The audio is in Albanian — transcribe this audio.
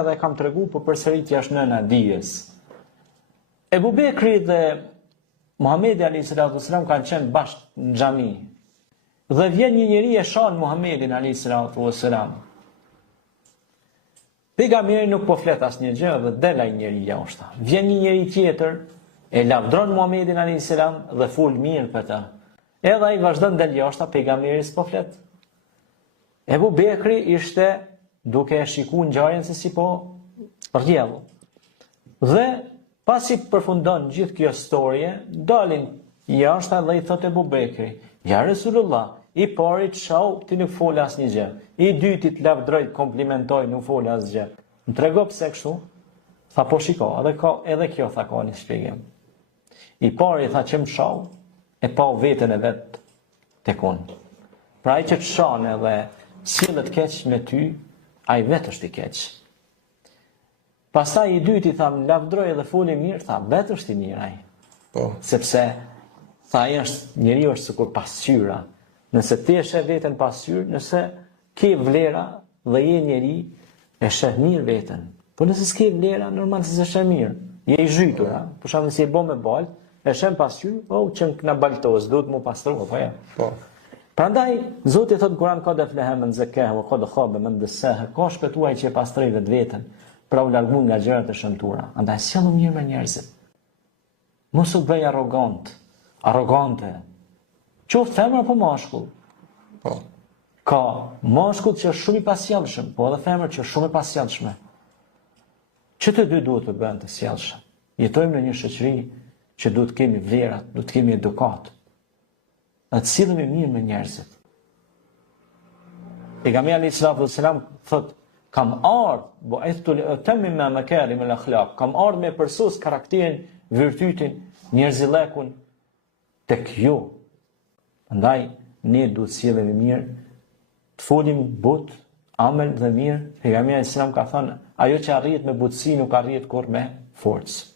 Dhe kam tregu për përsëritja është nëna dijes. Ebu Bekri dhe Muhamedi alayhis salam kanë qenë bashkë në xhami. Dhe vjen një njeri e shon Muhamedin alayhis salam. Pejgamberi nuk po flet asnjë gjë dhe del ai njeri jashtë. Vjen një njeri tjetër, e lavdron Muhamedin alayhis salam dhe fol mirë për ta. Edhe ai vazhdon del jashtë, pejgamberi s'po flet. Ebu Bekri ishte duke shikuar ngjarjen se si po rrjedh. Dhe pasi përfundon gjithë kjo storie, dalin jashtë dhe i thotë Ebu Bekri: "Ja Resulullah, i pari të shau, ti nuk fol asnjë gjë. I dyti të lavdroj, komplimentoj, nuk fol asgjë. Më trego pse kështu?" Tha po shiko, edhe kjo tha ka një shpjegim. I pari tha që më shau, e pa veten e vet tek unë. Pra ai që të shon edhe sillet keq me ty, ai vetë është i keq. Pastaj i dyti tha më lavdroj dhe foli mirë, tha vetë është i mirë ai. Po. Sepse tha ai është njeriu është sikur pasqyra. Nëse ti e sheh veten pasqyrë, nëse ke vlera dhe je njeri, e sheh mirë veten. Po nëse s'ke vlera, normal se s'e mirë. Je i zhytur, a? Për shembull si e bën me bal, e shem pasqyrë, që na baltoz, duhet mu pastrua, po ja. Po. Prandaj Zoti thot Kur'an ka deflehem në zekah wa qad khaba man dassaha, ka shpëtuar që e pastroi vetveten, pra u largu nga gjërat e shëmtura. Andaj sjellë mirë me njerëzit. Mos u bëj arrogante. Qoftë femër apo mashkull. Po. Ka mashkull që është shumë i pasjellshëm, po edhe femër që është shumë e pasjellshme. Që të dy duhet të bëhen të sjellshëm. Jetojmë në një shoqëri që duhet kemi vlerat, duhet kemi edukat. Dhe të sillemi mirë me njerëzit. Pejgamberi alayhis salam thot: "Kam ardhur, bu'ithtu li utammima makarim al-akhlaq." Kam ardhur me përsos karakterin, virtytin, njerëzillekun tek ju. Andaj ne duhet sillemi mirë, të folim but, amel dhe mirë. Pejgamberi alayhis salam ka thënë: "Ajo që arrihet me butësi nuk arrihet kurrë me forcë."